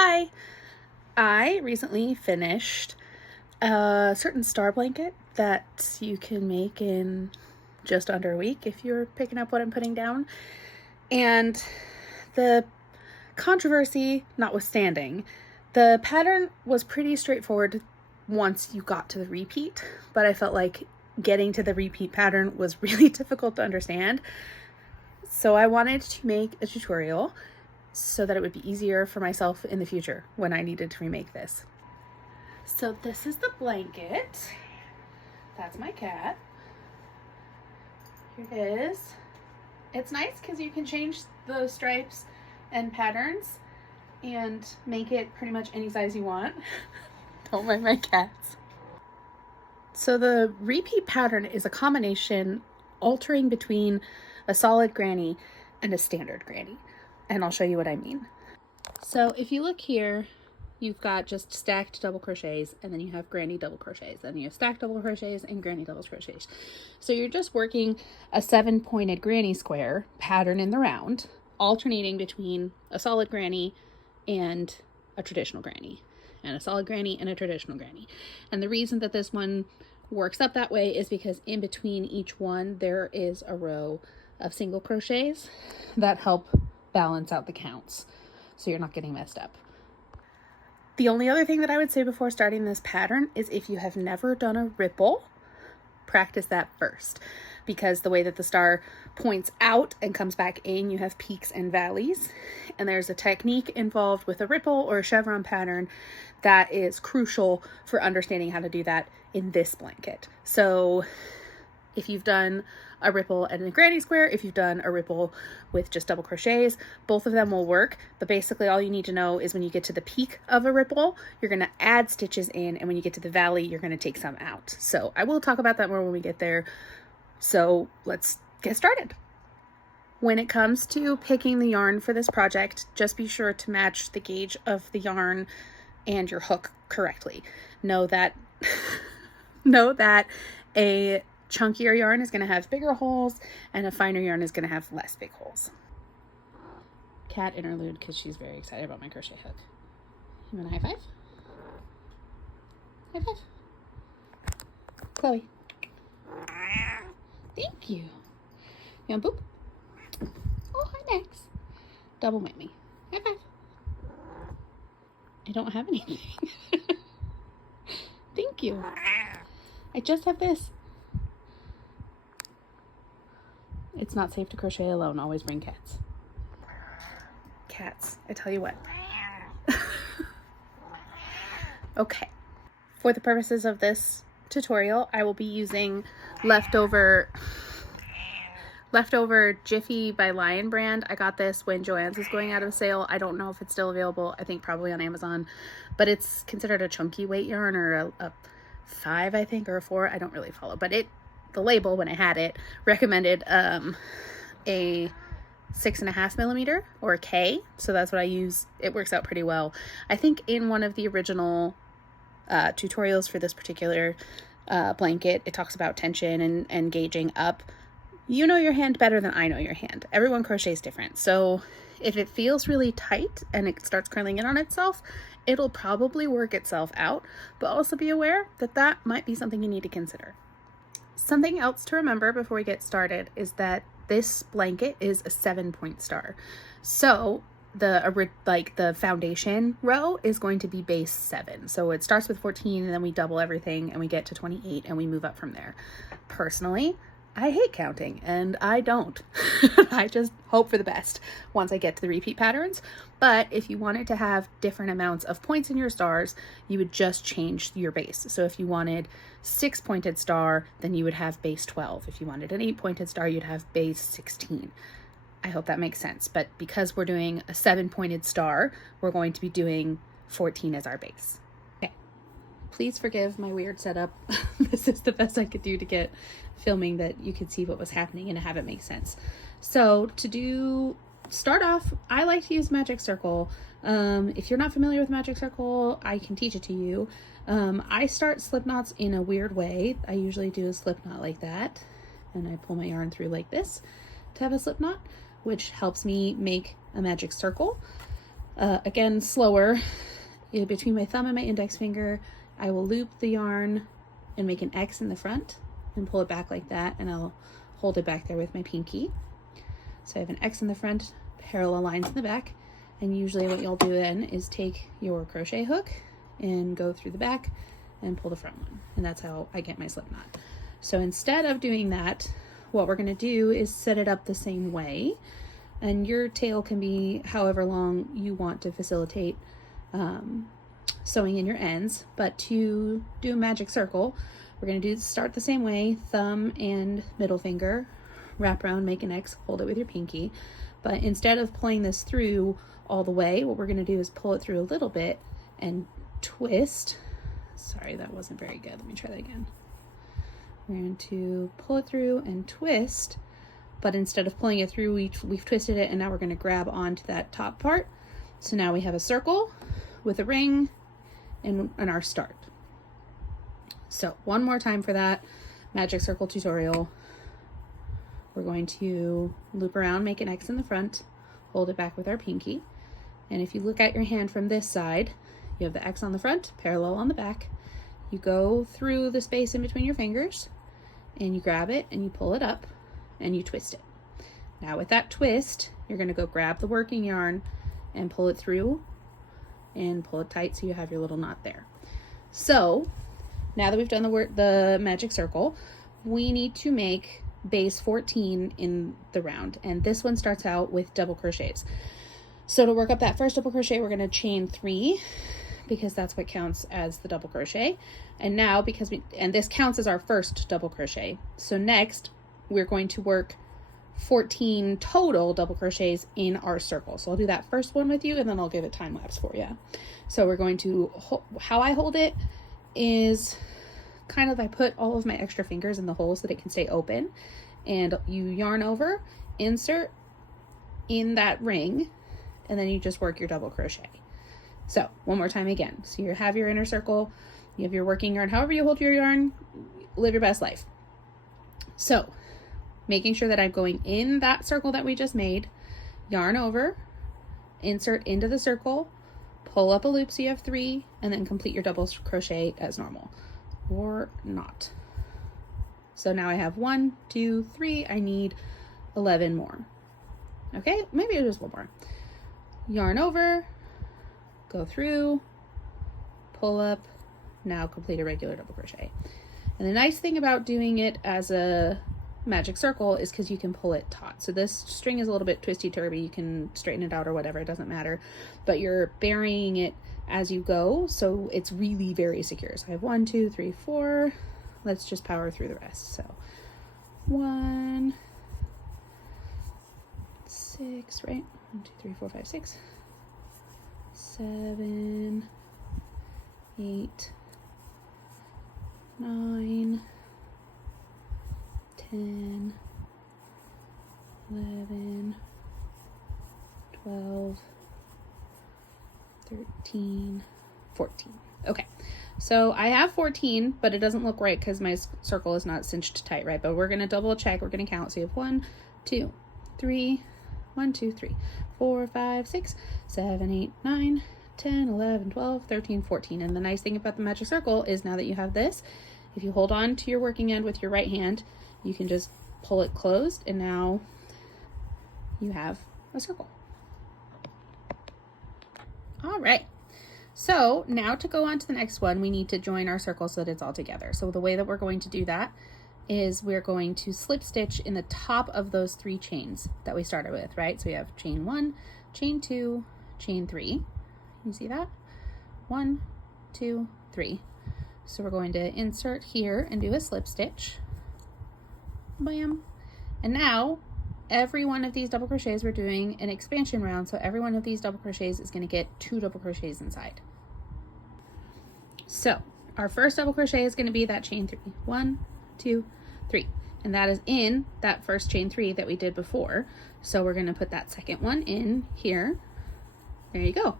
Hi! I recently finished a certain star blanket that you can make in just under a week if you're picking up what I'm putting down. And the controversy notwithstanding, the pattern was pretty straightforward once you got to the repeat, but I felt like getting to the repeat pattern was really difficult to understand. So I wanted to make a tutorial so that it would be easier for myself in the future when I needed to remake this. So this is the blanket. That's my cat. Here it is. It's nice because you can change the stripes and patterns and make it pretty much any size you want. Don't mind my cats. So the repeat pattern is a combination altering between a solid granny and a standard granny. And I'll show you what I mean. So if you look here, you've got just stacked double crochets, and then you have granny double crochets, and you have stacked double crochets and granny double crochets. So you're just working a 7-pointed granny square pattern in the round, alternating between a solid granny and a traditional granny, and a solid granny and a traditional granny. And the reason that this one works up that way is because in between each one there is a row of single crochets that help balance out the counts so you're not getting messed up. The only other thing that I would say before starting this pattern is if you have never done a ripple, practice that first, because the way that the star points out and comes back in, you have peaks and valleys, and there's a technique involved with a ripple or a chevron pattern that is crucial for understanding how to do that in this blanket. So if you've done a ripple and a granny square, if you've done a ripple with just double crochets, both of them will work. But basically all you need to know is when you get to the peak of a ripple, you're going to add stitches in, and when you get to the valley, you're going to take some out. So I will talk about that more when we get there. So let's get started. When it comes to picking the yarn for this project, just be sure to match the gauge of the yarn and your hook correctly. Know that a chunkier yarn is going to have bigger holes and a finer yarn is going to have less big holes. Cat interlude because she's very excited about my crochet hook. You want a high five? High five. Chloe. Thank you. You want boop? Oh, hi Max. Double whammy. High five. I don't have anything. Thank you. I just have this. It's not safe to crochet alone. Always bring cats. Cats, I tell you what. Okay. For the purposes of this tutorial, I will be using leftover Jiffy by Lion Brand. I got this when Joann's was going out of sale. I don't know if it's still available. I think probably on Amazon, but it's considered a chunky weight yarn, or a 5, I think, or a 4. I don't really follow, but the label when I had it recommended a 6.5 millimeter or a K, so that's what I use. It works out pretty well. I think in one of the original tutorials for this particular blanket, it talks about tension and gauging up. You know your hand better than I know your hand. Everyone crochets different, so if it feels really tight and it starts curling in on itself, it'll probably work itself out, but also be aware that that might be something you need to consider. Something else to remember before we get started is that this blanket is a 7-point star. So the foundation row is going to be base 7. So it starts with 14 and then we double everything and we get to 28 and we move up from there. Personally, I hate counting and I don't. I just hope for the best once I get to the repeat patterns. But if you wanted to have different amounts of points in your stars, you would just change your base. So if you wanted 6-pointed star, then you would have base 12. If you wanted an 8-pointed star, you'd have base 16. I hope that makes sense. But because we're doing a 7-pointed star, we're going to be doing 14 as our base. Okay. Please forgive my weird setup. This is the best I could do to get filming that you could see what was happening and have it make sense. So start off, I like to use magic circle. If you're not familiar with magic circle, I can teach it to you. I start slip knots in a weird way. I usually do a slip knot like that, and I pull my yarn through like this to have a slip knot, which helps me make a magic circle. Again, slower. Between my thumb and my index finger, I will loop the yarn and make an X in the front and pull it back like that, and I'll hold it back there with my pinky. So I have an X in the front, parallel lines in the back, and usually what you'll do then is take your crochet hook and go through the back and pull the front one, and that's how I get my slip knot. So instead of doing that, what we're going to do is set it up the same way, and your tail can be however long you want to facilitate sewing in your ends. But to do a magic circle, we're going to start the same way, thumb and middle finger, wrap around, make an X, hold it with your pinky. But instead of pulling this through all the way, what we're going to do is pull it through a little bit and twist. Sorry, that wasn't very good. Let me try that again. We're going to pull it through and twist, but instead of pulling it through, we've twisted it, and now we're going to grab onto that top part. So now we have a circle with a ring and our start. So one more time for that magic circle tutorial. We're going to loop around, make an X in the front, hold it back with our pinky. And if you look at your hand from this side, you have the X on the front, parallel on the back. You go through the space in between your fingers and you grab it and you pull it up and you twist it. Now with that twist, you're going to go grab the working yarn and pull it through and pull it tight so you have your little knot there. So now that we've done the magic circle, we need to make base 14 in the round, and this one starts out with double crochets. So to work up that first double crochet, we're going to chain 3 because that's what counts as the double crochet. And now and this counts as our first double crochet. So next we're going to work 14 total double crochets in our circle. So I'll do that first one with you, and then I'll give it time lapse for you. So we're going to, how I hold it is kind of, I put all of my extra fingers in the hole so that it can stay open, and you yarn over, insert in that ring, and then you just work your double crochet. So one more time again. So you have your inner circle, you have your working yarn, however you hold your yarn, live your best life. So making sure that I'm going in that circle that we just made, yarn over, insert into the circle, pull up a loop so you have 3, and then complete your double crochet as normal, or not. So now I have 1, 2, 3, I need 11 more. Okay, maybe just one more. Yarn over, go through, pull up, now complete a regular double crochet. And the nice thing about doing it as a magic circle is because you can pull it taut. So this string is a little bit twisty-turvy, you can straighten it out or whatever, it doesn't matter, but you're burying it as you go, so it's really very secure. So I have 1, 2, 3, 4. Let's just power through the rest. So 1, 6, right? 1, 2, 3, 4, 5, 6, 7, 8, 9, 10, 11, 12, 13, 14. Okay, so I have 14, but it doesn't look right because my circle is not cinched tight, right? But we're going to double check, we're going to count. So you have 1, 2, 3, 1, 2, 3, 4, 5, 6, 7, 8, 9, 10, 11, 12, 13, 14. And the nice thing about the magic circle is now that you have this, if you hold on to your working end with your right hand, you can just pull it closed, and now you have a circle. All right, so now to go on to the next one, we need to join our circle so that it's all together. So the way that we're going to do that is we're going to slip stitch in the top of those 3 chains that we started with, right? So we have chain 1, chain 2, chain 3. You see that? 1, 2, 3. So we're going to insert here and do a slip stitch. Bam. And now every one of these double crochets, we're doing an expansion round, so every one of these double crochets is going to get 2 double crochets inside. So our first double crochet is going to be that chain 3. 1, 2, 3, and that is in that first chain 3 that we did before. So we're going to put that second one in here. There you go.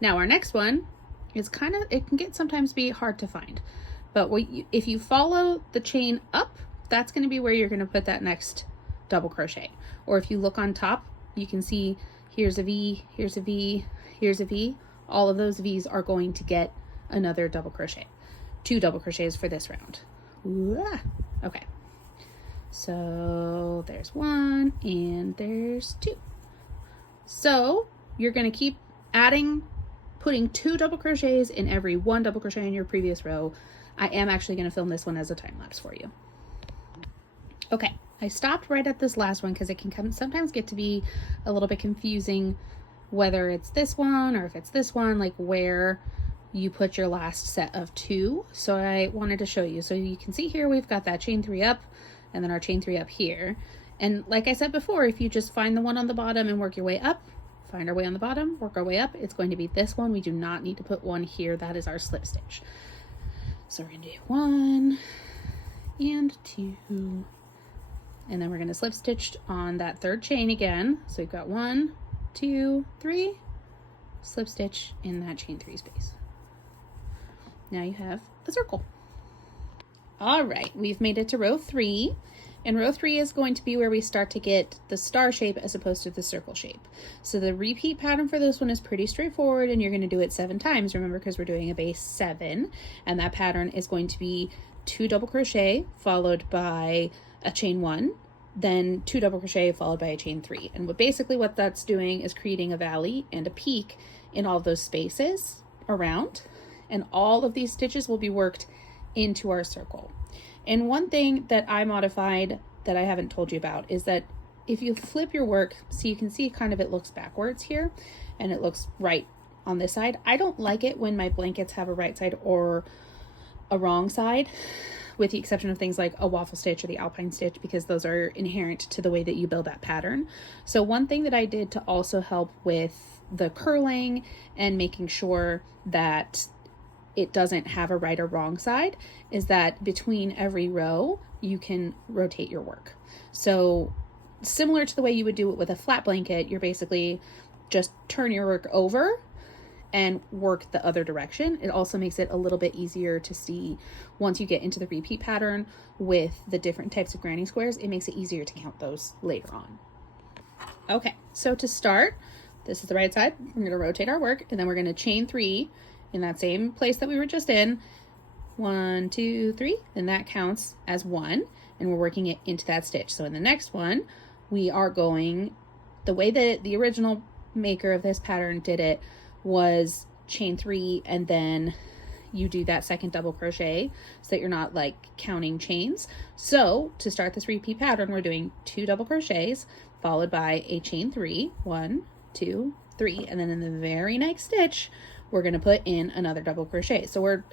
Now our next one is it can get sometimes be hard to find, but if you follow the chain up, that's going to be where you're going to put that next double crochet. Or if you look on top, you can see here's a V, here's a V, here's a V. All of those V's are going to get another double crochet. 2 double crochets for this round. Okay, so there's 1 and there's 2. So you're going to keep adding, putting 2 double crochets in every 1 double crochet in your previous row. I am actually going to film this one as a time lapse for you. Okay, I stopped right at this last one because it can sometimes get to be a little bit confusing whether it's this one or if it's this one, like where you put your last set of 2. So I wanted to show you. So you can see here we've got that chain 3 up and then our chain 3 up here. And like I said before, if you just find the one on the bottom and work your way up, find our way on the bottom, work our way up, it's going to be this one. We do not need to put 1 here. That is our slip stitch. So we're going to do 1 and 2, and then we're going to slip stitch on that 3rd chain again. So we've got 1, 2, 3, slip stitch in that chain 3 space. Now you have a circle. All right, we've made it to row 3, and row 3 is going to be where we start to get the star shape as opposed to the circle shape. So the repeat pattern for this one is pretty straightforward, and you're going to do it 7 times, remember, because we're doing a base 7, and that pattern is going to be 2 double crochet followed by a chain 1, then 2 double crochet followed by a chain 3. And what that's doing is creating a valley and a peak in all of those spaces around, and all of these stitches will be worked into our circle. And one thing that I modified that I haven't told you about is that if you flip your work, so you can see kind of it looks backwards here and it looks right on this side. I don't like it when my blankets have a right side or a wrong side, with the exception of things like a waffle stitch or the alpine stitch, because those are inherent to the way that you build that pattern. So one thing that I did to also help with the curling and making sure that it doesn't have a right or wrong side is that between every row you can rotate your work. So similar to the way you would do it with a flat blanket, you're basically just turn your work over and work the other direction. It also makes it a little bit easier to see once you get into the repeat pattern with the different types of grinding squares. It makes it easier to count those later on. Okay, so to start, this is the right side. We're going to rotate our work, and then we're going to chain 3 in that same place that we were just in. 1, 2, 3, and that counts as 1, and we're working it into that stitch. So in the next one, we are going, the way that the original maker of this pattern did it was chain 3, and then you do that second double crochet so that you're not like counting chains. So to start this repeat pattern, we're doing 2 double crochets followed by a chain 3, 1, 2, 3, and then in the very next stitch, we're going to put in another double crochet. So we're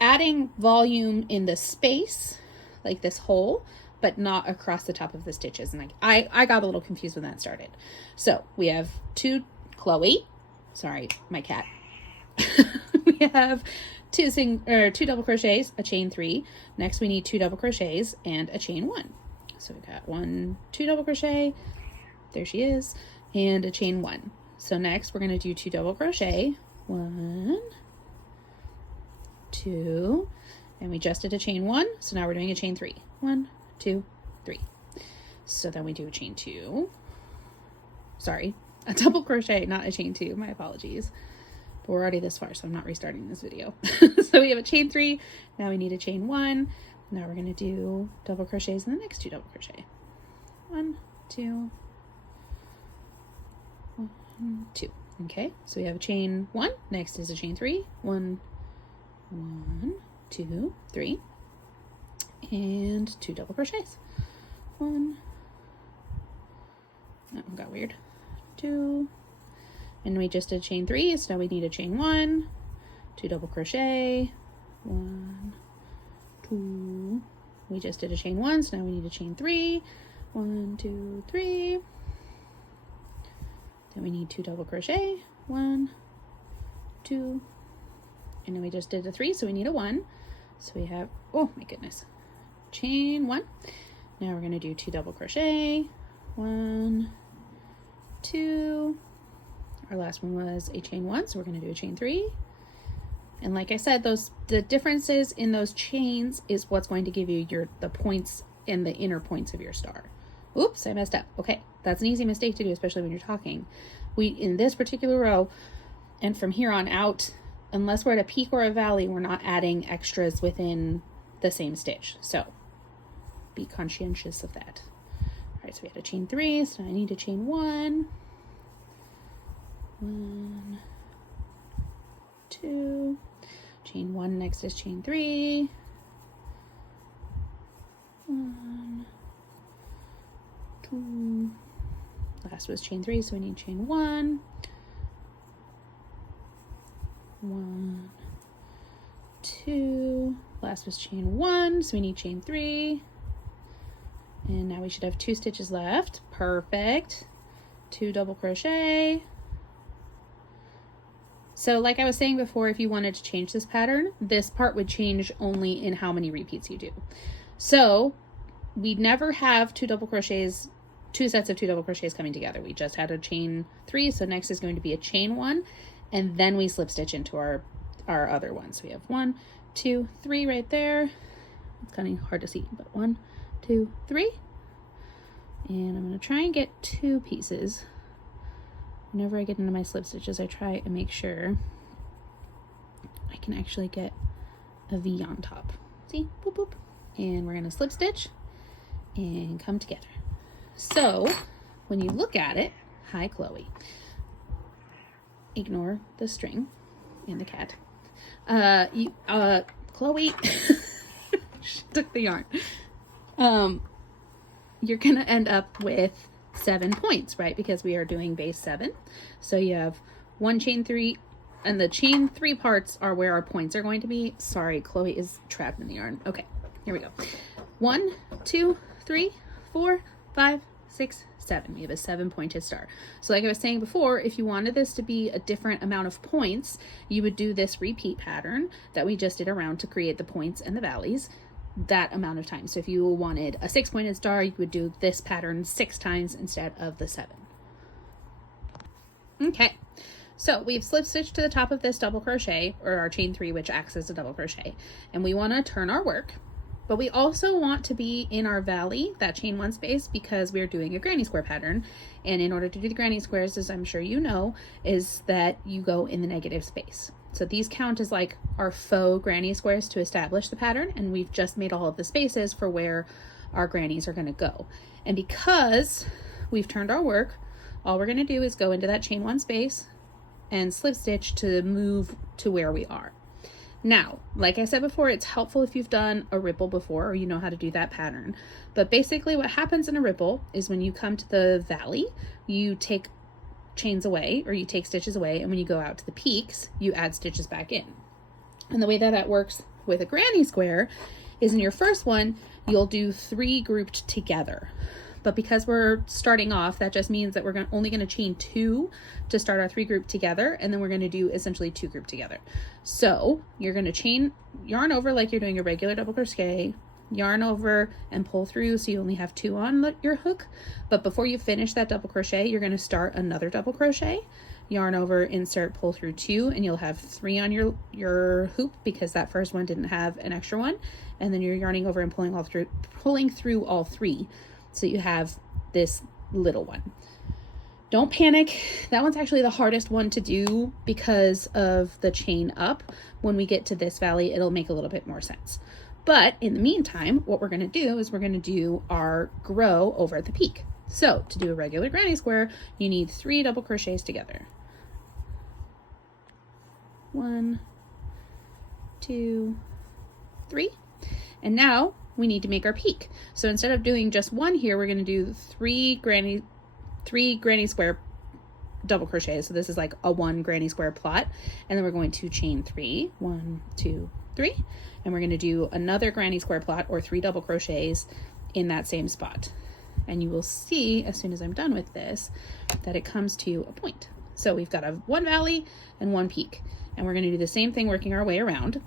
adding volume in the space, like this hole, but not across the top of the stitches. And I got a little confused when that started. So we have 2, Chloe, sorry, my cat. We have 2 double crochets, a chain 3. Next we need 2 double crochets and a chain 1. So we've got 1, 2 double crochet, there she is, and a chain 1. So next we're going to do 2 double crochet, 1, 2, and we just did a chain 1, so now we're doing a chain 3. 1, 2, 3. So then we do a chain 2, sorry, a double crochet, not a chain 2, my apologies. But we're already this far, so I'm not restarting this video. So we have a chain 3, now we need a chain 1. Now we're going to do double crochets in the next 2 double crochet. 1, 2, 1, 2. Okay, so we have a chain 1, next is a chain 3, 1, 1, 2, 3, and 2 double crochets. 1, that one got weird, 2, and we just did chain 3, so now we need a chain 1, 2 double crochet, 1, 2, we just did a chain 1, so now we need a chain 3, 1, 2, 3, then we need 2 double crochet, 1, 2, and then we just did a 3, so we need a 1. So we have, oh my goodness, chain 1. Now we're going to do 2 double crochet, 1, 2. Our last one was a chain 1, so we're going to do a chain 3. And like I said, the differences in those chains is what's going to give you the points and the inner points of your star. Oops, I messed up. Okay, that's an easy mistake to do, especially when you're talking. In this particular row, And from here on out, unless we're at a peak or a valley, we're not adding extras within the same stitch. So be conscientious of that. All right, so we had a chain 3, so I need to chain 1, 1, 2, chain 1, next is chain 3, 1, 2, last was chain 3, so we need chain 1, 1, 2, last was chain 1, so we need chain 3, and now we should have 2 stitches left. Perfect. 2 double crochet. So like I was saying before, if you wanted to change this pattern, this part would change only in how many repeats you do. So we never have 2 double crochets, 2 sets of 2 double crochets coming together. We just had a chain 3, so next is going to be a chain 1, and then we slip stitch into our other one. So we have 1, 2, 3 right there. It's kind of hard to see, but 1, 2, 3. And I'm going to try and get 2 pieces. Whenever I get into my slip stitches, I try and make sure I can actually get a V on top. See? Boop, boop. And we're going to slip stitch and come together. So when you look at it, hi Chloe, ignore the string and the cat. Chloe, she took the yarn. You're going to end up with 7 points, right? Because we are doing base 7. So you have 1 chain 3, and the chain 3 parts are where our points are going to be. Sorry, Chloe is trapped in the yarn. Okay, here we go. 1, 2, 3, 4, 5, 6, 7. We have a 7-pointed star. So like I was saying before, if you wanted this to be a different amount of points, you would do this repeat pattern that we just did around to create the points and the valleys that amount of time. So if you wanted a 6-pointed star, you would do this pattern 6 times instead of the 7. Okay, so we've slip stitched to the top of this double crochet, or our chain 3, which acts as a double crochet, and we want to turn our work, but we also want to be in our valley, that chain 1 space, because we're doing a granny square pattern. And in order to do the granny squares, as I'm sure you know, is that you go in the negative space. So these count as like our faux granny squares to establish the pattern, and we've just made all of the spaces for where our grannies are going to go. And because we've turned our work, all we're going to do is go into that chain 1 space and slip stitch to move to where we are. Now, like I said before, it's helpful if you've done a ripple before or you know how to do that pattern. But basically what happens in a ripple is when you come to the valley, you take chains away, or you take stitches away, and when you go out to the peaks, you add stitches back in. And the way that that works with a granny square is in your first one, you'll do 3 grouped together. But because we're starting off, that just means that we're only going to chain 2 to start our 3 group together, and then we're going to do essentially 2 group together. So you're going to chain, yarn over like you're doing a regular double crochet, yarn over and pull through so you only have 2 on your hook. But before you finish that double crochet, you're going to start another double crochet, yarn over, insert, pull through 2, and you'll have 3 on your hoop because that first one didn't have an extra one. And then you're yarning over and pulling through all 3. So you have this little one. Don't panic. That one's actually the hardest one to do because of the chain up. When we get to this valley, it'll make a little bit more sense. But in the meantime, what we're going to do is we're going to do our grow over at the peak. So to do a regular granny square, you need 3 double crochets together. 1, 2, 3. And now we need to make our peak. So instead of doing just 1 here, we're going to do 3 granny square double crochets. So this is like a 1 granny square plot. And then we're going to chain 3, 1, 2, 3. And we're going to do another granny square plot, or 3 double crochets in that same spot. And you will see as soon as I'm done with this that it comes to a point. So we've got 1 valley and 1 peak. And we're going to do the same thing working our way around.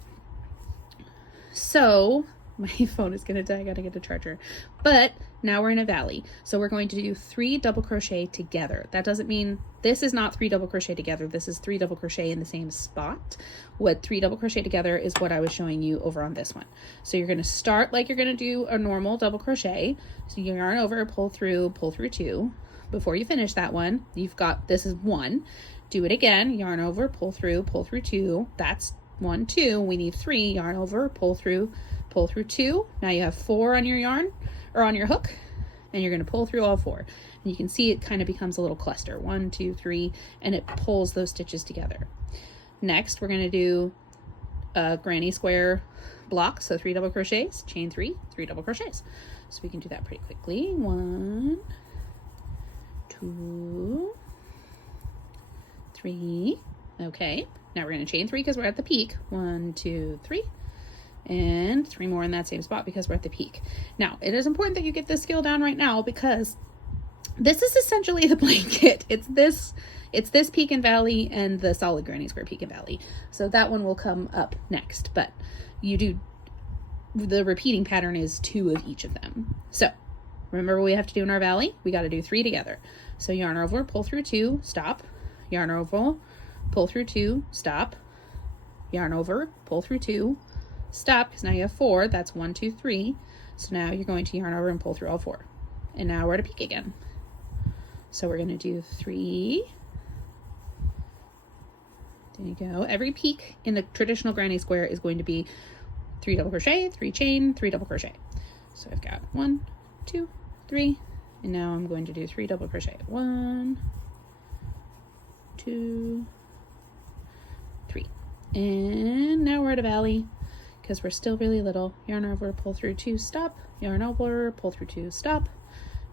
So my phone is going to die. I got to get a charger. But now we're in a valley. So we're going to do 3 double crochet together. That doesn't mean this is not 3 double crochet together. This is 3 double crochet in the same spot. What 3 double crochet together is what I was showing you over on this one. So you're going to start like you're going to do a normal double crochet. So you yarn over, pull through 2. Before you finish that one, you've got, this is 1. Do it again, yarn over, pull through 2. That's 1, 2. We need 3, yarn over, pull through 2. Now you have 4 on your yarn or on your hook, and you're going to pull through all 4. And you can see it kind of becomes a little cluster, 1, 2, 3, and it pulls those stitches together. Next, we're going to do a granny square block, so 3 double crochets, chain 3, 3 double crochets. So we can do that pretty quickly. 1, 2, 3. Okay, now we're going to chain 3 because we're at the peak. 1, 2, 3, and 3 more in that same spot because we're at the peak. Now, it is important that you get this skill down right now because this is essentially the blanket. It's this peak and valley and the solid granny square peak and valley. So that one will come up next, but the repeating pattern is 2 of each of them. So remember what we have to do in our valley? We got to do 3 together. So yarn over, pull through 2, stop, yarn over, pull through 2, stop, yarn over, pull through 2, stop, because now you have 4. That's 1, 2, 3. So now you're going to yarn over and pull through all 4. And now we're at a peak again. So we're going to do 3. There you go. Every peak in the traditional granny square is going to be 3 double crochet, 3 chain, 3 double crochet. So I've got 1, 2, 3, and now I'm going to do 3 double crochet. 1, 2, 3. And now we're at a valley because we're still really little. Yarn over, pull through 2, stop, yarn over, pull through 2, stop,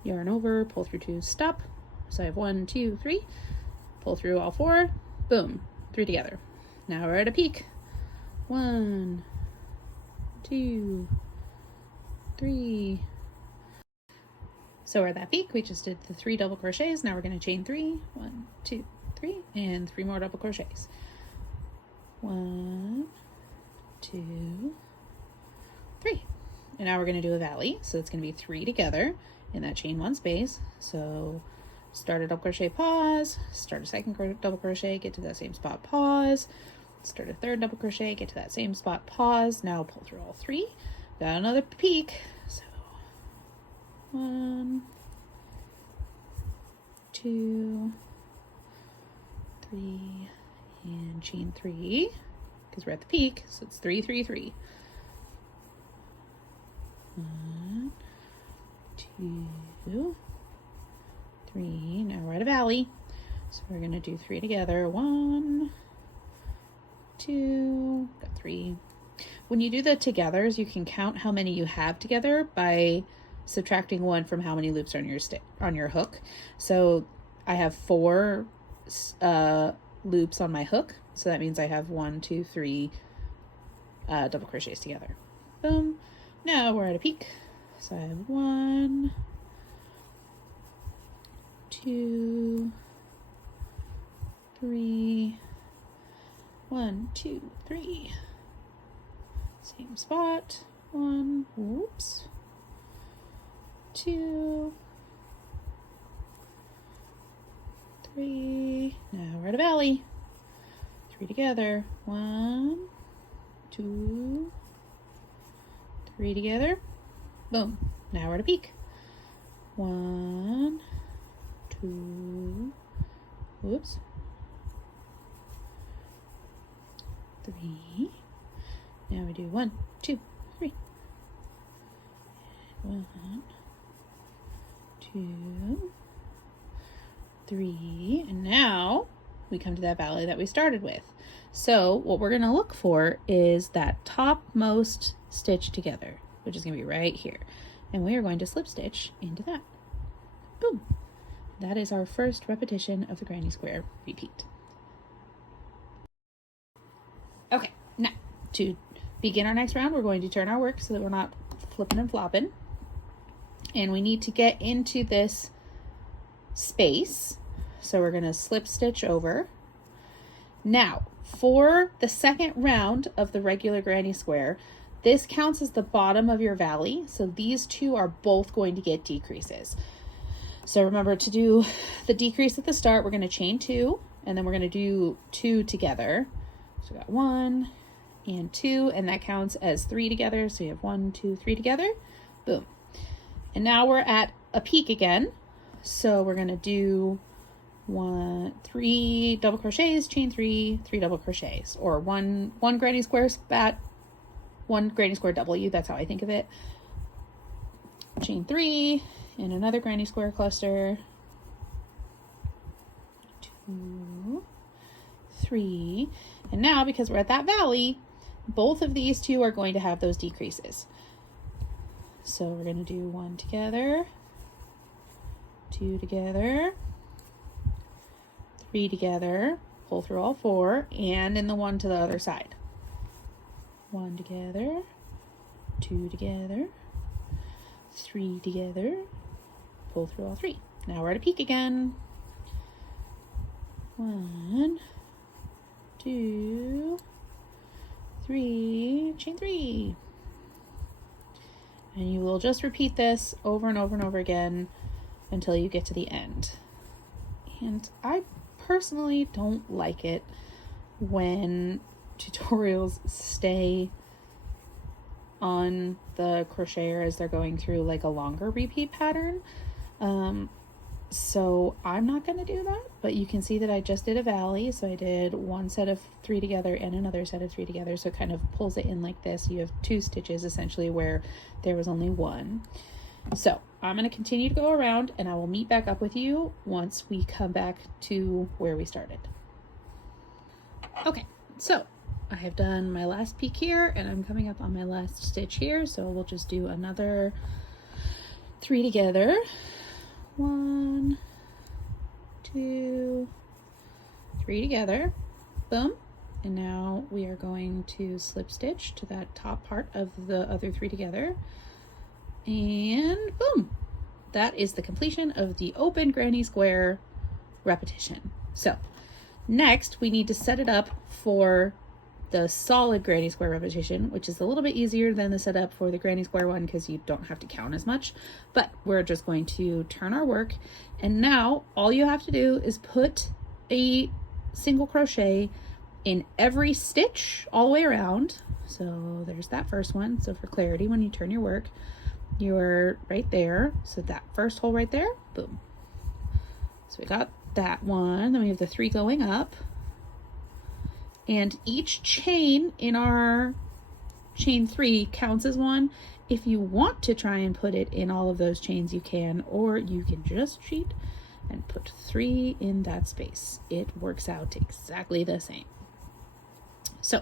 yarn over, pull through 2, stop. So I have 1, 2, 3, pull through all 4, boom, 3 together. Now we're at a peak. 1, 2, 3. So we're at that peak. We just did the 3 double crochets. Now we're going to chain 3. 1, 2, 3, and 3 more double crochets. 1, 2, 3. And now we're going to do a valley. So it's going to be 3 together in that chain 1 space. So start a double crochet, pause, start a second double crochet, get to that same spot, pause, start a third double crochet, get to that same spot, pause. Now pull through all 3. Got another peak. So 1, 2, 3, and chain 3 because we're at the peak. So it's 3, 3, 3. 1, 2, 3. Now we're at a valley. So we're going to do 3 together. 1, 2, got 3. When you do the togethers, you can count how many you have together by subtracting 1 from how many loops are on your hook. So I have 4 loops on my hook. So that means I have 1, 2, 3 double crochets together. Boom. Now we're at a peak. So I have 1, 2, 3, 1, 2, 3. Same spot. 1, whoops. 2, 3. Now we're at a valley. 3 together. 1, 2, 3 together. Boom. Now we're at a peak. 1, 2, whoops. 3. Now we do 1, 2, 3. 1, 2, 3, and now we come to that valley that we started with. So what we're going to look for is that topmost stitch together, which is going to be right here, and we are going to slip stitch into that. Boom. That is our first repetition of the granny square repeat. Okay, now to begin our next round, we're going to turn our work so that we're not flipping and flopping, and we need to get into this space. So we're going to slip stitch over. Now for the second round of the regular granny square, this counts as the bottom of your valley. So these two are both going to get decreases. So remember to do the decrease at the start. We're going to chain 2, and then we're going to do 2 together. So we got 1 and 2, and that counts as 3 together. So you have 1, 2, 3 together. Boom. And now we're at a peak again. So we're going to do 3 double crochets, chain 3, 3 double crochets, or one granny square spat, 1 granny square W. That's how I think of it. Chain 3 in another granny square cluster, 2, 3, and now because we're at that valley, both of these two are going to have those decreases. So we're going to do 1 together, 2 together, 3 together, pull through all 4, and in the 1 to the other side. 1 together, 2 together, 3 together, pull through all 3. Now we're at a peak again. 1, 2, 3, chain 3. And you will just repeat this over and over and over again until you get to the end. And I personally don't like it when tutorials stay on the crocheter as they're going through like a longer repeat pattern. So I'm not going to do that, but you can see that I just did a valley. So I did 1 set of 3 together and another set of 3 together. So it kind of pulls it in like this. You have 2 stitches essentially where there was only 1. So I'm going to continue to go around and I will meet back up with you once we come back to where we started. Okay, so I have done my last peak here and I'm coming up on my last stitch here. So we'll just do another 3 together. 1, 2, 3 together, boom. And now we are going to slip stitch to that top part of the other 3 together, and boom. That is the completion of the open granny square repetition. So next we need to set it up for the solid granny square repetition, which is a little bit easier than the setup for the granny square one because you don't have to count as much, but we're just going to turn our work. And now all you have to do is put a single crochet in every stitch all the way around. So there's that first one. So for clarity, when you turn your work, you're right there. So that first hole right there, boom. So we got that one. Then we have the 3 going up. And each chain in our chain 3 counts as 1. If you want to try and put it in all of those chains, you can, or you can just cheat and put 3 in that space. It works out exactly the same. So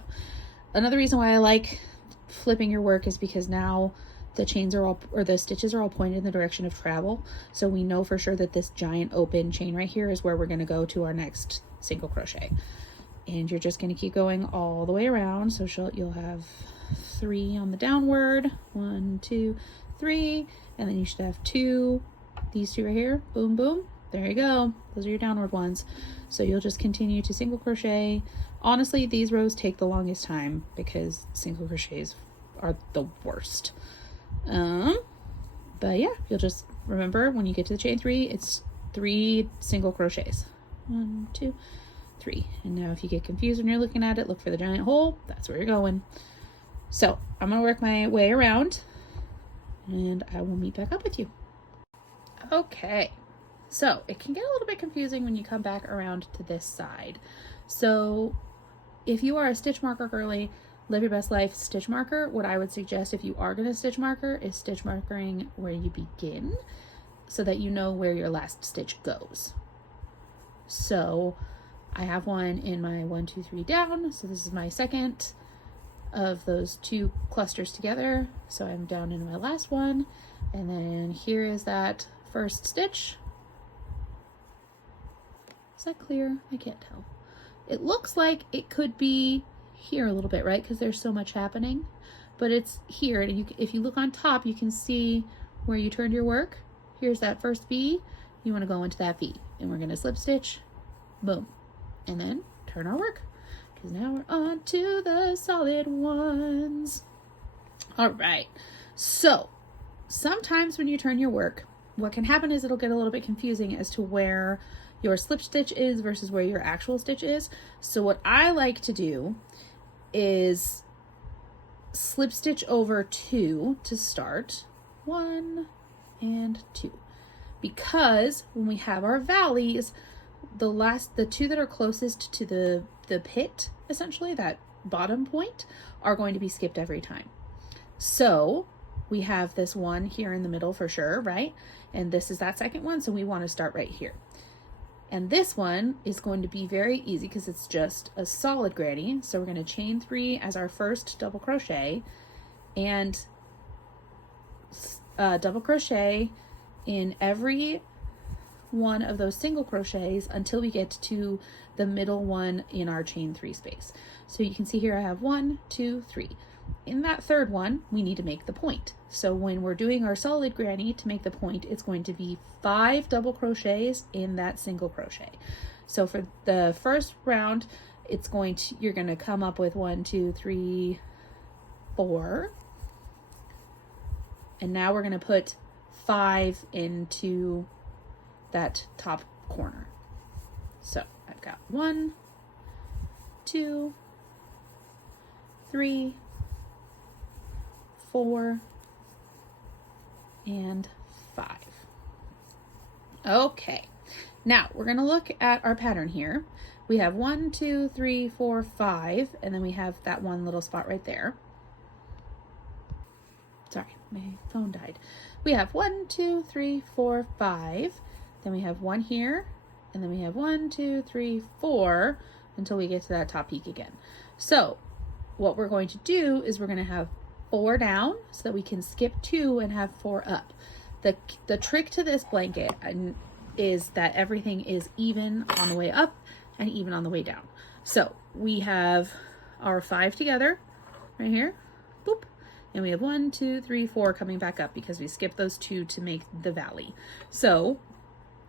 another reason why I like flipping your work is because now the chains are all, or the stitches are all pointed in the direction of travel. So we know for sure that this giant open chain right here is where we're going to go to our next single crochet. And you're just going to keep going all the way around. So you'll have 3 on the downward, 1, 2, 3, and then you should have 2, these 2 right here, boom, boom. There you go. Those are your downward ones. So you'll just continue to single crochet. Honestly, these rows take the longest time because single crochets are the worst. But yeah, you'll just remember when you get to the chain 3, it's 3 single crochets. 1, 2, 3. And now if you get confused when you're looking at it, look for the giant hole. That's where you're going. So I'm going to work my way around and I will meet back up with you. Okay, so it can get a little bit confusing when you come back around to this side. So if you are a stitch marker girly, live your best life stitch marker, what I would suggest if you are going to stitch marker is stitch markering where you begin so that you know where your last stitch goes. So I have one in my 1, 2, 3 down. So this is my second of those 2 clusters together. So I'm down in my last one. And then here is that first stitch. Is that clear? I can't tell. It looks like it could be here a little bit, right? Because there's so much happening, but it's here. And if you look on top, you can see where you turned your work. Here's that first V. You want to go into that V and we're going to slip stitch, boom. And then turn our work because now we're on to the solid ones. All right. So sometimes when you turn your work, what can happen is it'll get a little bit confusing as to where your slip stitch is versus where your actual stitch is. So what I like to do is slip stitch over 2 to start, 1 and 2, because when we have our valleys, the two that are closest to the pit, essentially, that bottom point, are going to be skipped every time. So we have this one here in the middle for sure, right? And this is that second one, so we want to start right here. And this one is going to be very easy because it's just a solid granny. So we're going to chain 3 as our first double crochet, and double crochet in every one of those single crochets until we get to the middle one in our chain 3 space. So you can see here I have 1, 2, 3. In that third one, we need to make the point. So when we're doing our solid granny, to make the point, it's going to be 5 double crochets in that single crochet. So for the first round, you're going to come up with 1, 2, 3, 4. And now we're going to put 5 into that top corner. So I've got 1, 2, 3, 4, and 5. Okay, now we're going to look at our pattern here. We have 1, 2, 3, 4, 5, and then we have that one little spot right there. Sorry, my phone died. We have 1, 2, 3, 4, 5. Then we have 1 here, and then we have 1, 2, 3, 4 until we get to that top peak again. So what we're going to do is we're going to have 4 down so that we can skip 2 and have 4 up. The trick to this blanket is that everything is even on the way up and even on the way down. So we have our 5 together right here, boop, and we have 1, 2, 3, 4 coming back up because we skipped those 2 to make the valley. So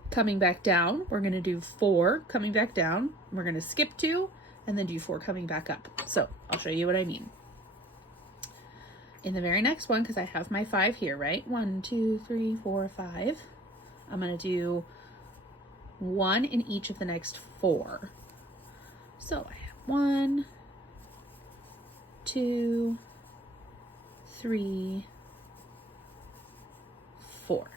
coming back down, we're going to do 4 coming back down. We're going to skip 2 and then do 4 coming back up. So I'll show you what I mean. In the very next one, because I have my 5 here, right? 1, 2, 3, 4, 5. I'm going to do 1 in each of the next 4. So I have 1, 2, 3, 4.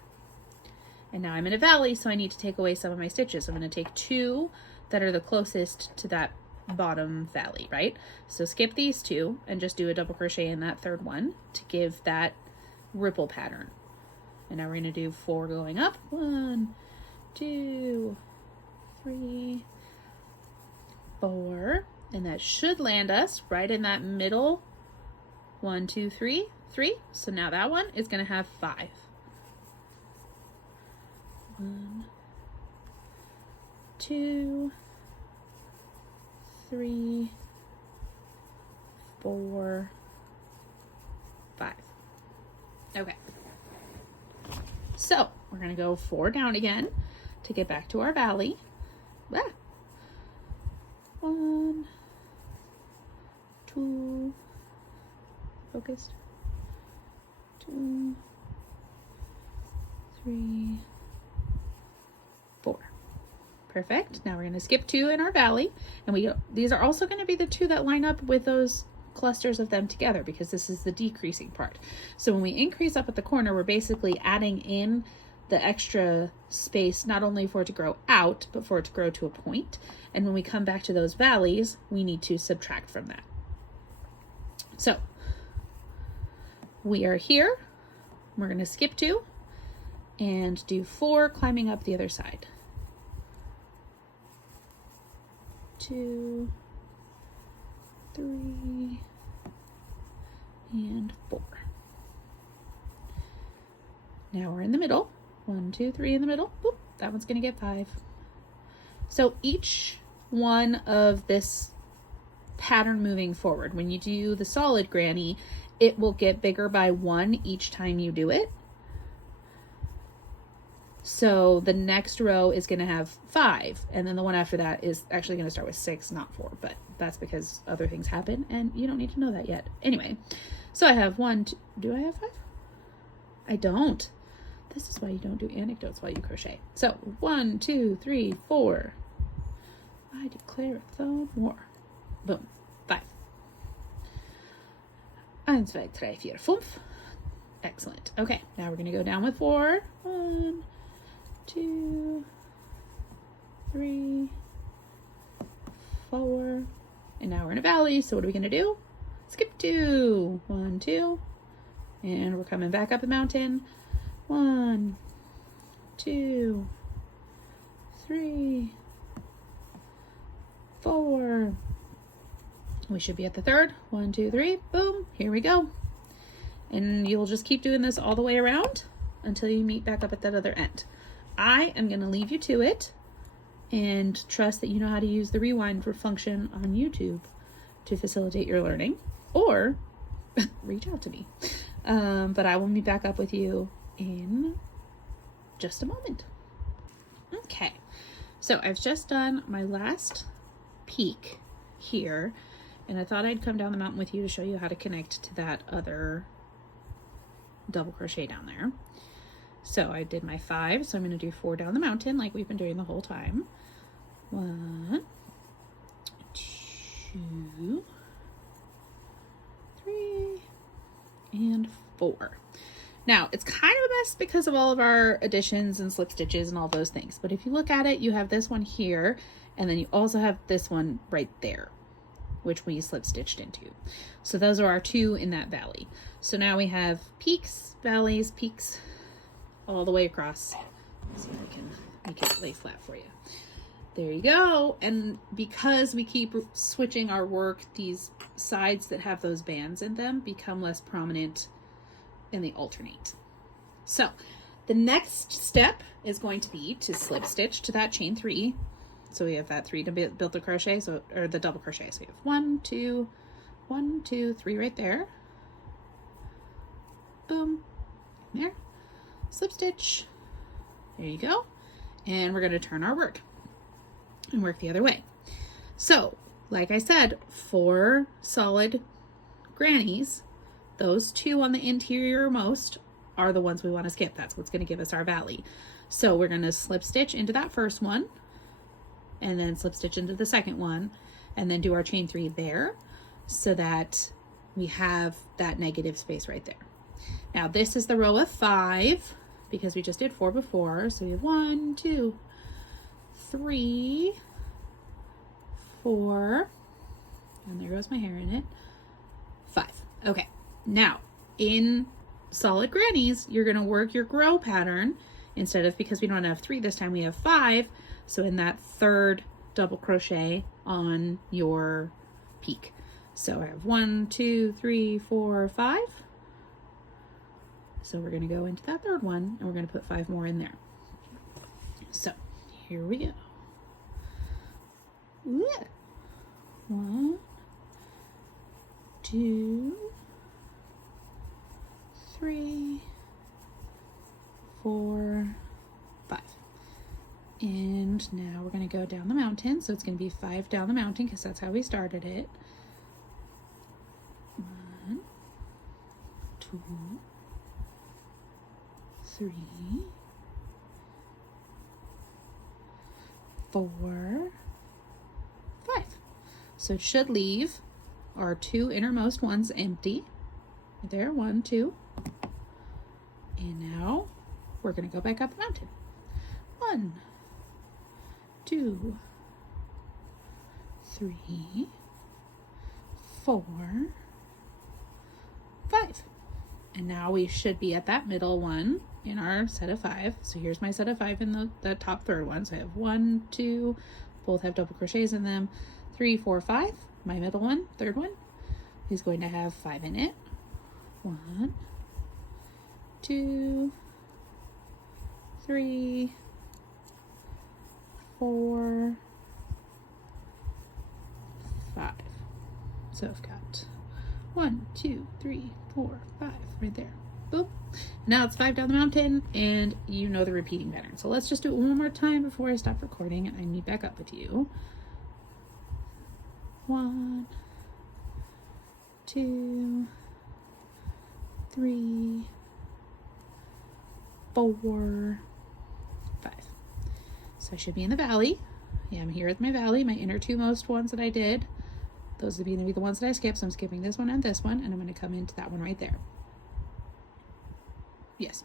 And now I'm in a valley, so I need to take away some of my stitches. I'm going to take 2 that are the closest to that bottom valley, right? So skip these 2 and just do a double crochet in that third one to give that ripple pattern. And now we're going to do 4 going up. 1, 2, 3, 4. And that should land us right in that middle. 1, 2, 3, 3. So now that one is going to have 5. 1, 2, 3, 4, 5. Okay. So we're going to go 4 down again to get back to our valley. 1, 2, focused, 2, 3, 4. Perfect. Now we're going to skip 2 in our valley, and these are also going to be the 2 that line up with those clusters of them together because this is the decreasing part. So when we increase up at the corner, we're basically adding in the extra space, not only for it to grow out, but for it to grow to a point. And when we come back to those valleys, we need to subtract from that. So we are here. We're going to skip 2 and do 4 climbing up the other side. 2, 3, and 4. Now we're in the middle. 1, 2, 3 in the middle. Boop, that one's going to get 5. So each one of this pattern moving forward, when you do the solid granny, it will get bigger by 1 each time you do it. So the next row is going to have 5, and then the one after that is actually going to start with 6, not 4, but that's because other things happen and you don't need to know that yet. Anyway, so I have 1, 2, do I have 5? I don't. This is why you don't do anecdotes while you crochet. So 1, 2, 3, 4. I declare it no more. Boom. 5. 1, 2, 3, 4, 5. Excellent. Okay, now we're going to go down with 4. 1, 2, 3, 4, and now we're in a valley. So what are we going to do? Skip 2, 1, 2, and we're coming back up the mountain. 1, 2, 3, 4. We should be at the third. 1, 2, 3, boom, here we go. And you'll just keep doing this all the way around until you meet back up at that other end. I am going to leave you to it and trust that you know how to use the rewind function on YouTube to facilitate your learning, or reach out to me. But I will meet back up with you in just a moment. Okay, so I've just done my last peak here, and I thought I'd come down the mountain with you to show you how to connect to that other double crochet down there. So I did my 5, so I'm going to do 4 down the mountain like we've been doing the whole time. 1, 2, 3, and 4. Now, it's kind of a mess because of all of our additions and slip stitches and all those things. But if you look at it, you have this one here, and then you also have this one right there, which we slip stitched into. So those are our 2 in that valley. So now we have peaks, valleys, peaks, all the way across. So I can make it lay flat for you. There you go. And because we keep switching our work, these sides that have those bands in them become less prominent and they alternate. So the next step is going to be to slip stitch to that chain 3. So we have that 3 to build the crochet, or the double crochet. So we have 1, 2, 1, 2, 3 right there. Boom, there. Slip stitch. There you go. And we're going to turn our work and work the other way. So, like I said, 4 solid grannies, those 2 on the interior most are the ones we want to skip. That's what's going to give us our valley. So we're going to slip stitch into that first one, and then slip stitch into the second one, and then do our chain 3 there so that we have that negative space right there. Now this is the row of 5 because we just did 4 before. So we have 1, 2, 3, 4, and there goes my hair in it, 5. Okay, now in solid grannies, you're going to work your grow pattern instead of, because we don't have 3 this time, we have 5. So in that third double crochet on your peak. So I have 1, 2, 3, 4, 5. So we're going to go into that third one and we're going to put 5 more in there. So here we go. 1, 2, 3, 4, 5. And now we're going to go down the mountain. So it's going to be 5 down the mountain because that's how we started it. 1, 2, 3, 4, 5. So it should leave our 2 innermost ones empty. There, 1, 2. And now we're going to go back up the mountain. 1, 2, 3, 4, 5. And now we should be at that middle one in our set of 5. So here's my set of 5 in the top third one. So I have 1, 2, both have double crochets in them. 3, 4, 5. My middle one, third one, is going to have 5 in it. 1, 2, 3, 4, 5. So I've got 1, 2, 3, 4, 5 right there. Boom. Now it's 5 down the mountain, and you know the repeating pattern. So let's just do it one more time before I stop recording and I meet back up with you. 1, 2, 3, 4, 5. So I should be in the valley. Yeah, I'm here at my valley, my inner 2 most ones that I did. Those are going to be the ones that I skipped. So I'm skipping this one and this one, and I'm going to come into that one right there. Yes.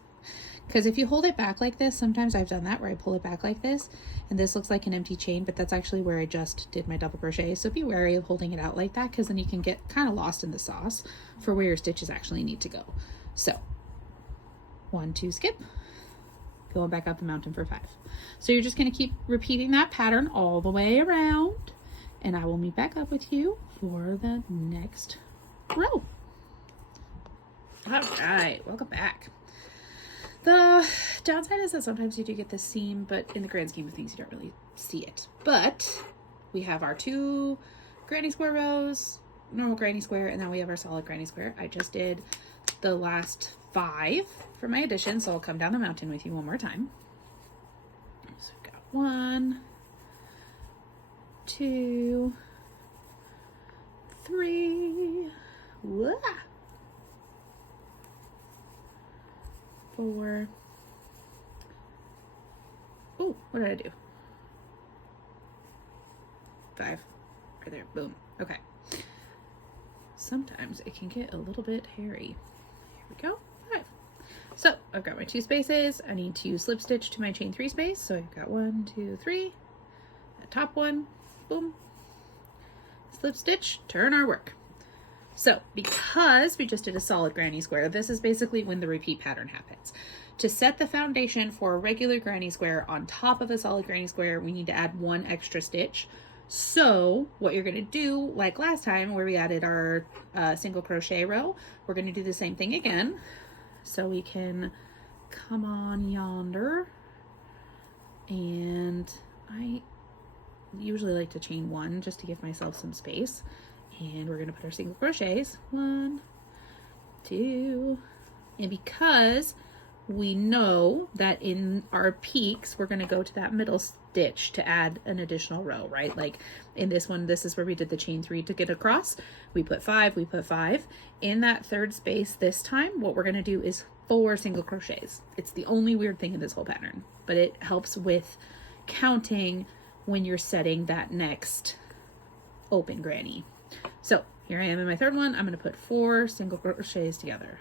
Because if you hold it back like this, sometimes I've done that where I pull it back like this and this looks like an empty chain, but that's actually where I just did my double crochet. So be wary of holding it out like that, because then you can get kind of lost in the sauce for where your stitches actually need to go. So 1, 2, skip, going back up the mountain for 5. So you're just going to keep repeating that pattern all the way around, and I will meet back up with you for the next row. All right, welcome back. The downside is that sometimes you do get this seam, but in the grand scheme of things, you don't really see it. But we have our 2 granny square rows, normal granny square, and then we have our solid granny square. I just did the last 5 for my addition, so I'll come down the mountain with you one more time. So I've got 1, 2, 3, 4. Oh, what did I do? 5. Right there. Boom. Okay. Sometimes it can get a little bit hairy. Here we go. 5. So I've got my 2 spaces. I need to slip stitch to my chain 3 space. So I've got 1, 2, 3. That top one. Boom. Slip stitch. Turn our work. So because we just did a solid granny square, this is basically when the repeat pattern happens. To set the foundation for a regular granny square on top of a solid granny square, we need to add 1 extra stitch. So what you're going to do, like last time where we added our single crochet row, we're going to do the same thing again. So we can come on yonder, and I usually like to chain 1 just to give myself some space. And we're going to put our single crochets, 1, 2, and because we know that in our peaks, we're going to go to that middle stitch to add an additional row, right? Like in this one, this is where we did the chain 3 to get across. We put 5, we put 5. In that third space this time, what we're going to do is 4 single crochets. It's the only weird thing in this whole pattern, but it helps with counting when you're setting that next open granny. So here I am in my third one. I'm going to put 4 single crochets together.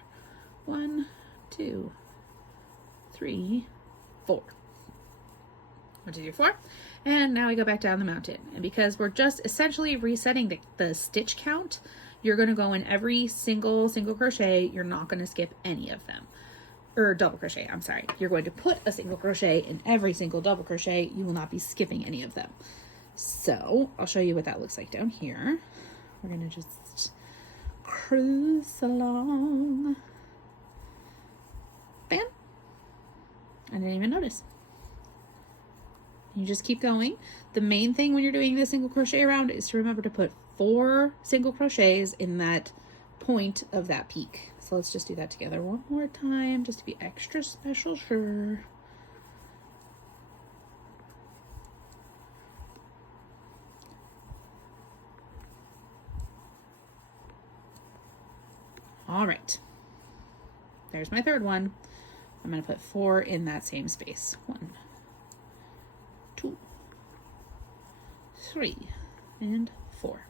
1, 2, 3, 4. 1, 2, 3, 4. And now we go back down the mountain. And because we're just essentially resetting the stitch count, you're going to go in every single crochet. You're not going to skip any of them. Or double crochet, I'm sorry. You're going to put a single crochet in every single double crochet. You will not be skipping any of them. So I'll show you what that looks like down here. We're going to just cruise along. Bam. I didn't even notice. You just keep going. The main thing when you're doing the single crochet around is to remember to put 4 single crochets in that point of that peak. So let's just do that together one more time just to be extra special sure. All right, there's my third one. I'm going to put 4 in that same space. 1, 2, 3, and 4.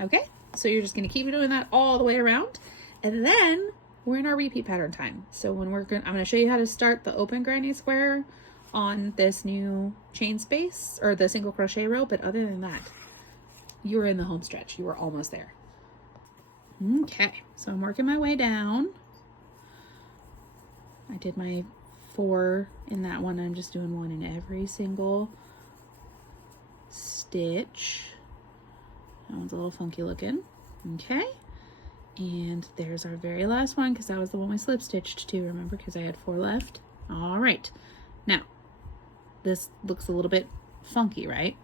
Okay, so you're just going to keep doing that all the way around, and then we're in our repeat pattern time. So when I'm going to show you how to start the open granny square on this new chain space or the single crochet row, but other than that, you are in the home stretch. You are almost there. Okay, so I'm working my way down. I did my 4 in that one. I'm just doing 1 in every single stitch. That one's a little funky looking. Okay, and there's our very last one because that was the one we slip stitched to, remember, because I had 4 left. All right, now this looks a little bit funky, right?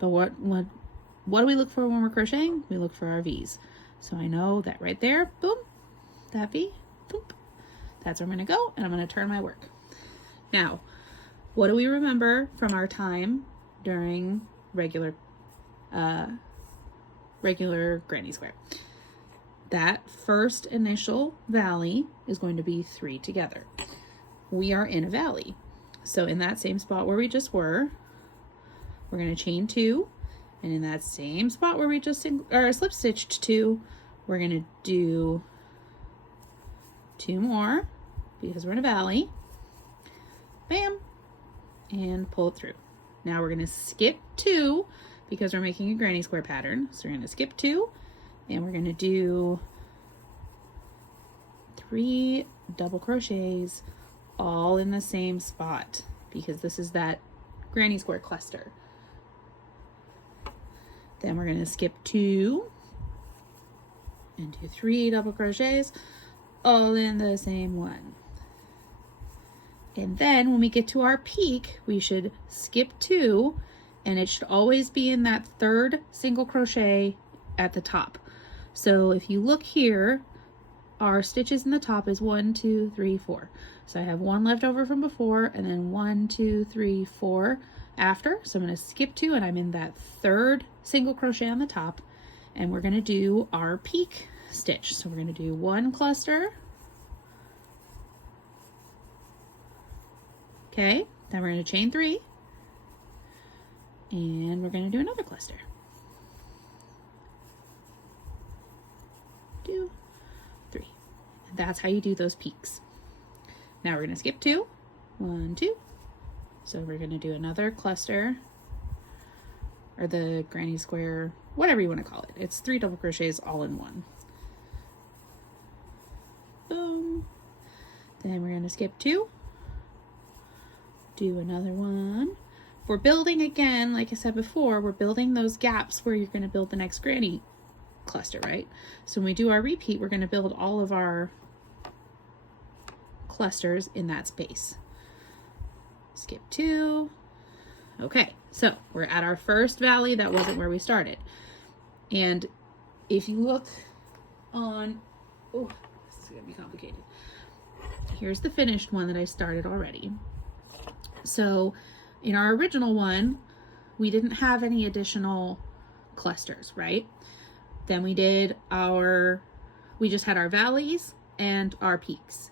But what do we look for when we're crocheting? We look for our V's. So I know that right there, boom, that V, boop, that's where I'm going to go, and I'm going to turn my work. Now, what do we remember from our time during regular granny square? That first initial valley is going to be 3 together. We are in a valley. So in that same spot where we just were, we're going to chain 2, and in that same spot where we just slip stitched 2, we're going to do 2 more, because we're in a valley. Bam, and pull it through. Now we're going to skip 2 because we're making a granny square pattern. So we're going to skip 2 and we're going to do 3 double crochets all in the same spot because this is that granny square cluster. Then we're going to skip 2 and do 3 double crochets all in the same one. And then when we get to our peak, we should skip 2 and it should always be in that 3rd single crochet at the top. So if you look here, our stitches in the top is 1, 2, 3, 4. So I have 1 left over from before and then 1, 2, 3, 4 after. So I'm going to skip 2 and I'm in that 3rd single crochet on the top and we're going to do our peak stitch. So we're going to do 1 cluster. Okay, then we're going to chain 3 and we're going to do another cluster. 2, 3. And that's how you do those peaks. Now we're going to skip 2, 1, 2. So we're going to do another cluster or the granny square, whatever you want to call it. It's 3 double crochets all in one. Boom. Then we're going to skip 2. Do another one. We're building again, like I said before, we're building those gaps where you're going to build the next granny cluster, right? So when we do our repeat, we're going to build all of our clusters in that space. Skip 2. Okay, so we're at our first valley. That wasn't where we started. And if you look on, oh, this is going to be complicated. Here's the finished one that I started already. So in our original one, we didn't have any additional clusters, right? Then we just had our valleys and our peaks.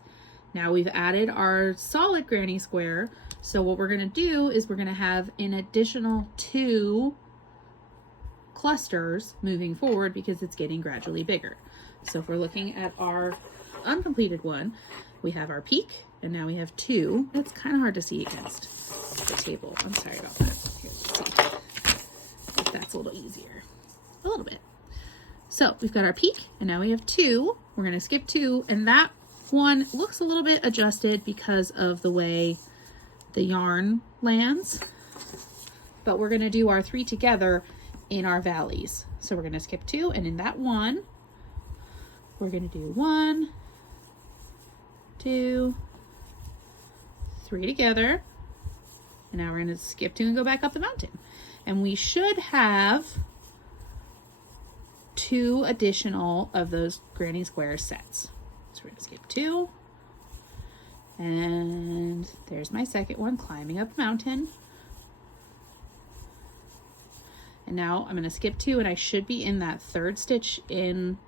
Now we've added our solid granny square. So what we're going to do is we're going to have an additional 2 clusters moving forward because it's getting gradually bigger. So if we're looking at our uncompleted one, we have our peak and now we have 2. It's kind of hard to see against the table. I'm sorry about that. Here, let's see if that's a little easier. A little bit. So we've got our peak and now we have 2. We're going to skip 2 and that one looks a little bit adjusted because of the way the yarn lands, but we're going to do our 3 together in our valleys. So we're going to skip 2 and in that one, we're going to do 1, 2, 3 together. And now we're going to skip 2 and go back up the mountain. And we should have 2 additional of those granny square sets. So we're going to skip 2. And there's my second one climbing up the mountain. And now I'm going to skip 2 and I should be in that 3rd stitch in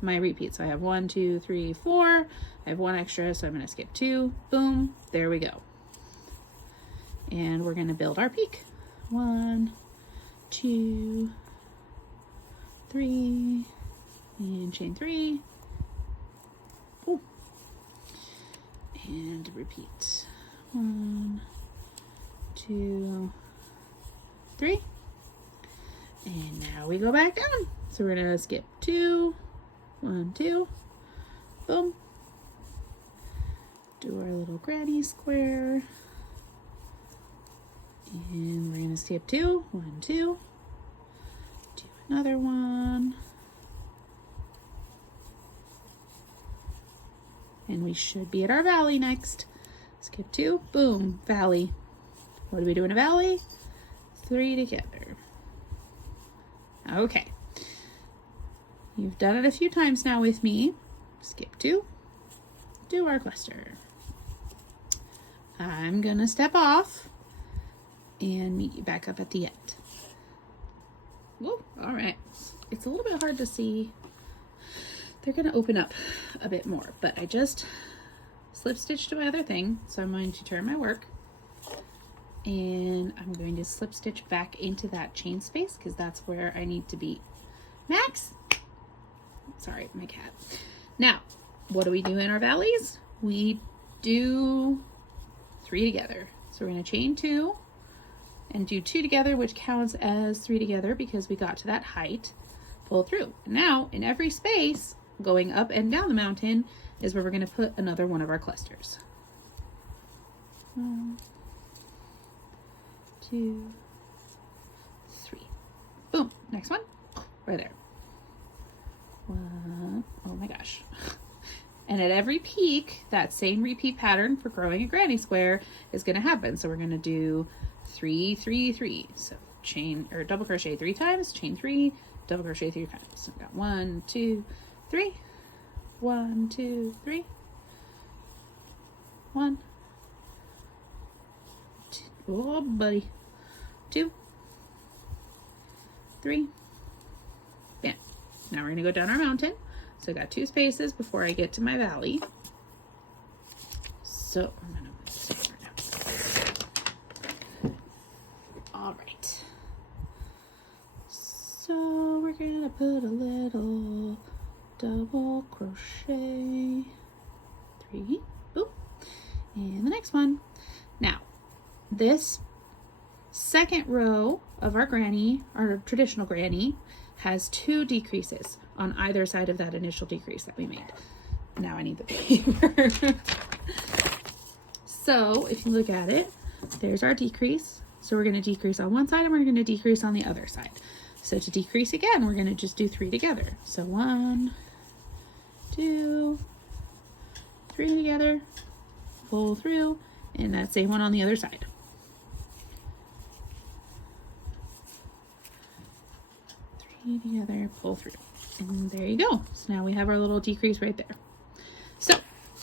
my repeat. So I have 1, 2, 3, 4. I have 1 extra, so I'm going to skip 2. Boom. There we go. And we're going to build our peak. 1, 2, 3, and chain 3. Ooh. And repeat. 1, 2, 3. And now we go back down. So we're going to skip 2, 1, 2. Boom. Do our little granny square. And we're going to skip 2, 1, 2. Do another one. And we should be at our valley next. Skip 2, boom, valley. What do we do in a valley? 3 together. Okay. You've done it a few times now with me. Skip 2, do our cluster. I'm gonna step off and meet you back up at the end. Whoa, all right. It's a little bit hard to see. They're gonna open up a bit more, but I just slip stitched to my other thing. So I'm going to turn my work and I'm going to slip stitch back into that chain space because that's where I need to be. Max! Sorry, my cat. Now, what do we do in our valleys? We do 3 together. So we're going to chain 2 and do 2 together, which counts as 3 together because we got to that height. Pull through. Now, in every space going up and down the mountain is where we're going to put another one of our clusters. 1, 2, 3. Boom. Next one. Right there. 1. Oh my gosh. And at every peak, that same repeat pattern for growing a granny square is going to happen. So we're going to do 3, 3, 3. So chain or double crochet 3 times, chain 3, double crochet 3 times. So we got 1, 2, 3. 1, 2, 3. 1. 2. Oh, buddy. 2, 3. Bam. Now we're going to go down our mountain. So I got 2 spaces before I get to my valley. So I'm going to move this over now. All right. So we're going to put a little double crochet 3, boop, and the next one. Now, this second row of our granny, our traditional granny, has 2 decreases on either side of that initial decrease that we made. Now I need the paper. So if you look at it, there's our decrease. So we're going to decrease on one side and we're going to decrease on the other side. So to decrease again, we're going to just do 3 together. So 1, 2, 3 together, pull through, and that same one on the other side. 3 together, pull through. And there you go. So now we have our little decrease right there. So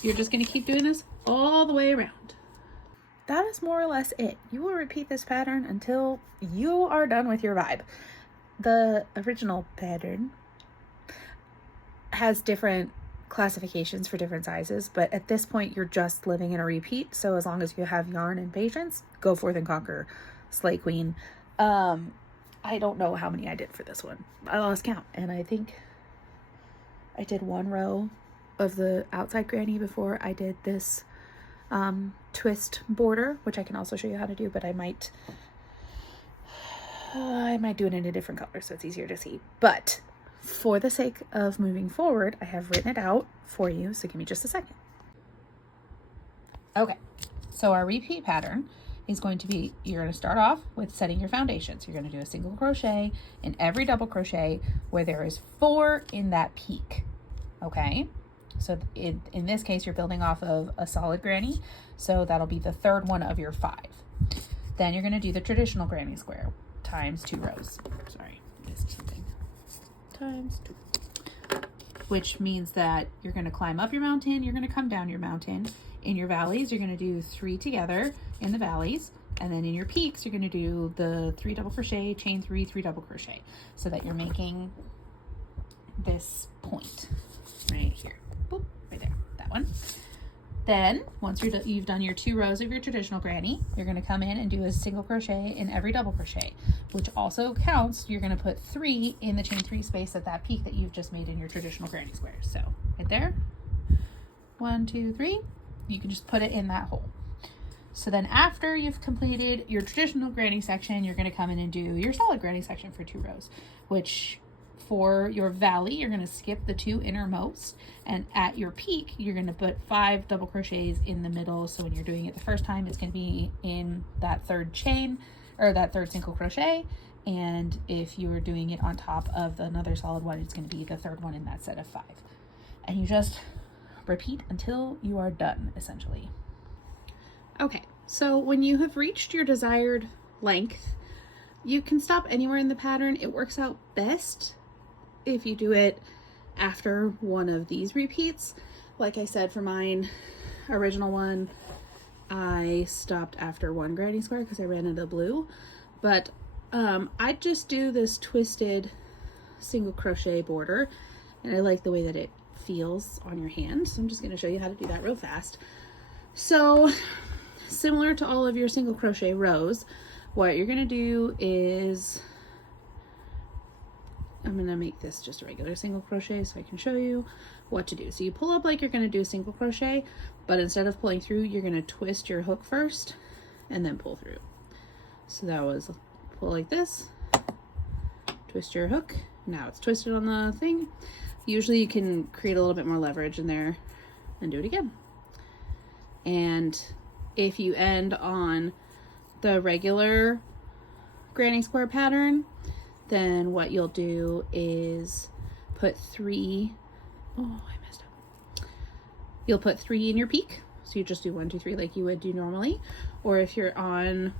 you're just going to keep doing this all the way around. That is more or less it. You will repeat this pattern until you are done with your vibe. The original pattern has different classifications for different sizes, but at this point you're just living in a repeat. So as long as you have yarn and patience, go forth and conquer, slay queen. I don't know how many I did for this one. I lost count, and I think I did 1 row of the outside granny before I did this twist border, which I can also show you how to do, but I might do it in a different color so it's easier to see. But for the sake of moving forward, I have written it out for you, so give me just a second. Okay, so our repeat pattern is going to be, you're going to start off with setting your foundation. So you're going to do a single crochet in every double crochet where there is 4 in that peak. Okay, so in this case you're building off of a solid granny, so that'll be the 3rd one of your 5. Then you're going to do the traditional granny square times 2 rows. Sorry, missed something. Times 2, which means that you're going to climb up your mountain, you're going to come down your mountain. In your valleys, you're going to do 3 together in the valleys, and then in your peaks, you're going to do the 3 double crochet, chain 3, 3 double crochet, so that you're making this point right here. Boop, right there, that one. Then, once you've done your 2 rows of your traditional granny, you're going to come in and do a single crochet in every double crochet, which also counts. You're going to put 3 in the chain 3 space at that peak that you've just made in your traditional granny square. So, right there, 1, 2, 3. You can just put it in that hole. So then after you've completed your traditional granny section, you're going to come in and do your solid granny section for 2 rows, which for your valley, you're going to skip the 2 innermost, and at your peak, you're going to put 5 double crochets in the middle. So when you're doing it the first time, it's going to be in that 3rd chain or that 3rd single crochet. And if you were doing it on top of another solid one, it's going to be the 3rd one in that set of 5. And you just repeat until you are done, essentially. Okay, so when you have reached your desired length, you can stop anywhere in the pattern. It works out best if you do it after one of these repeats. Like I said, for mine original one, I stopped after 1 granny square because I ran into blue, but I just do this twisted single crochet border, and I like the way that it feels on your hand, so I'm just going to show you how to do that real fast. So similar to all of your single crochet rows, what you're going to do is I'm gonna make this just a regular single crochet so I can show you what to do. So you pull up like you're gonna do a single crochet, but instead of pulling through, you're gonna twist your hook first and then pull through. So that was pull like this, twist your hook. Now it's twisted on the thing. Usually you can create a little bit more leverage in there and do it again. And if you end on the regular granny square pattern, then what you'll do is put 3, oh, I messed up. You'll put 3 in your peak. So you just do 1, 2, 3 like you would do normally. Or if you're on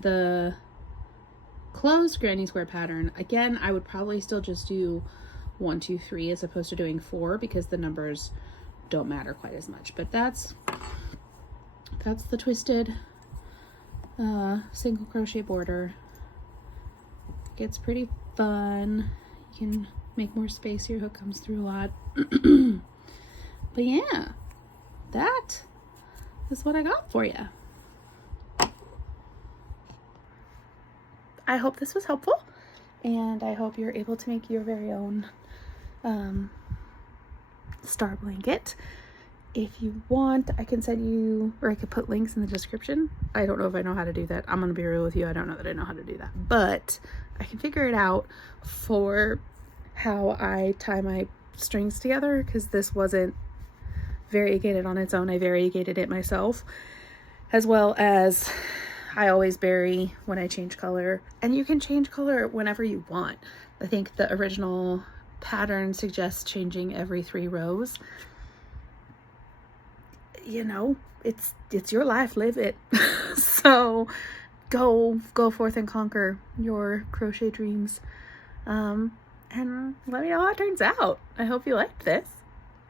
the closed granny square pattern, again, I would probably still just do 1, 2, 3 as opposed to doing 4 because the numbers don't matter quite as much. But that's the twisted single crochet border. Gets pretty fun. You can make more space. Your hook comes through a lot. But yeah, that is what I got for you. I hope this was helpful, and I hope you're able to make your very own star blanket. If you want, I can send you, or I could put links in the description. I don't know if I know how to do that. I'm gonna be real with you. I don't know that I know how to do that, but I can figure it out for how I tie my strings together, because this wasn't variegated on its own. I variegated it myself, as well as I always bury when I change color, and you can change color whenever you want. I think the original pattern suggests changing every 3 rows. You know, it's your life, live it. So go forth and conquer your crochet dreams, and let me know how it turns out. I hope you liked this.